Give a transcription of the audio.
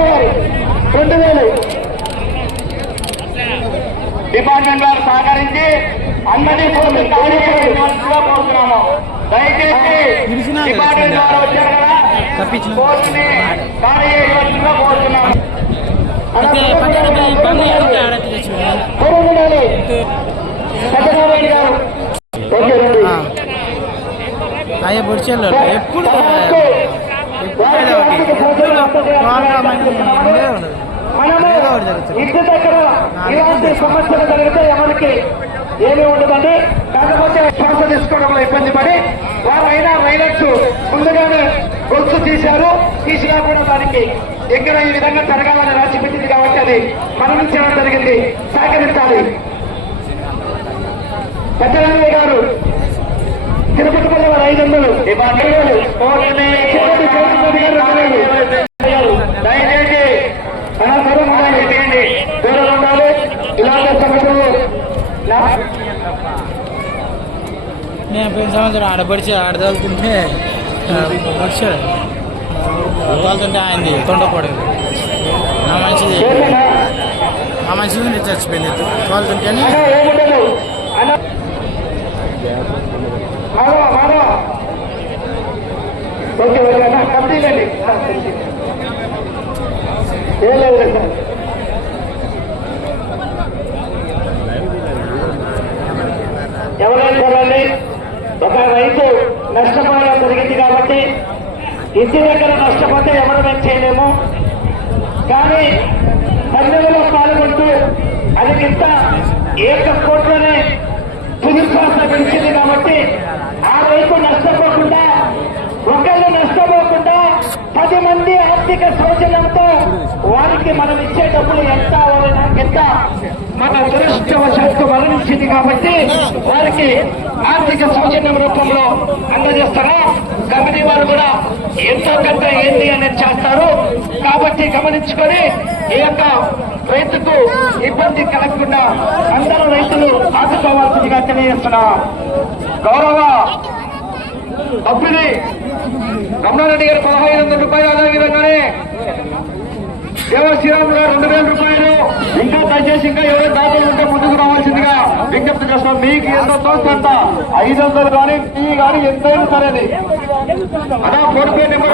గారు రెండు వేలు. డిపార్ట్మెంట్ వారు సహకరించి అందరినీ కోరుతున్నాము. దయచేసి డిపార్ట్మెంట్ వారు వచ్చారు కోర్టుని ఖాళీ కోరుతున్నాము. ఎప్పుడు ఇంటి దగ్గర ఇలాంటి సమస్యలు కలిగితే ఎవరికి ఏమీ ఉండదండి కాకపోతే శ్వాస తీసుకోవడంలో ఇబ్బంది పడి వారు అయినా రైలర్స్ ముందుగానే గొలుసు తీశారు తీసినా కూడా దానికి ఎక్కడ ఈ విధంగా జరగాలని రాసి పెట్టింది కాబట్టి అది మరణించడం జరిగింది సహకరించాలి సత్యనారాయణ గారు తిరుపతి పల్లె వారు ఐదు వందలు దయచేసి సమాచారం ఉండాలి చేయండి దూరం ఉండాలి. ఇలాంటి సమస్యలు నేను పోయిన సంవత్సరం ఆడ బడిచి ఆడ తగులుతుంటే బడిచాడు తగులుతుంటే ఆయనది తొండపడదు నా మంచిది. ఆ మంచిది చచ్చిపోయింది. మానవ ఓకే. ఏం లేదు సార్. ఎవరైనా చూడండి ఒక రైతు నష్టపోవడం జరిగింది కాబట్టి ఇంటి దగ్గర నష్టపోతే ఎవరు చేయలేము. కానీ పండుగలో పాల్గొంటూ అది ఇంత ఏక కోట్లనే తుదిశ్వాస పెంచింది కాబట్టి ఆ రైతు నష్టపోకుండా పది మంది ఆర్థిక సౌజన్యంతో వారికి మనం ఇచ్చే డబ్బులు ఎంత ఎంత? మన దురదృష్టవశాత్తు మరణించింది కాబట్టి వారికి ఆర్థిక సౌజన్యం రూపంలో అందజేస్తారా? కమిటీ వారు కూడా ఎంతో కొంత ఏంటి అనేది చేస్తారు. కాబట్టి గమనించుకొని ఈ యొక్క రైతుకు ఇబ్బంది కలగకుండా అందరూ రైతులు ఆదుకోవాల్సిందిగా తెలియజేస్తున్నా. గౌరవ అప్పుని రమణారెడ్డి గారు పదహైదు వందల రూపాయలు అదే విధంగానే దేవ శ్రీరామ్ గారు రెండు వేల రూపాయలు. ఇంకా దయచేసి ఇంకా ఎవరైనా దాతలు ఉంటే ముందుకు రావాల్సిందిగా విజ్ఞప్తి చేస్తాం మీకు ఎంత తోస్తంత ఐదు వందలు కానీ మీ కానీ ఎంతైనా సరేది అలా ఫోన్ పే నెంబర్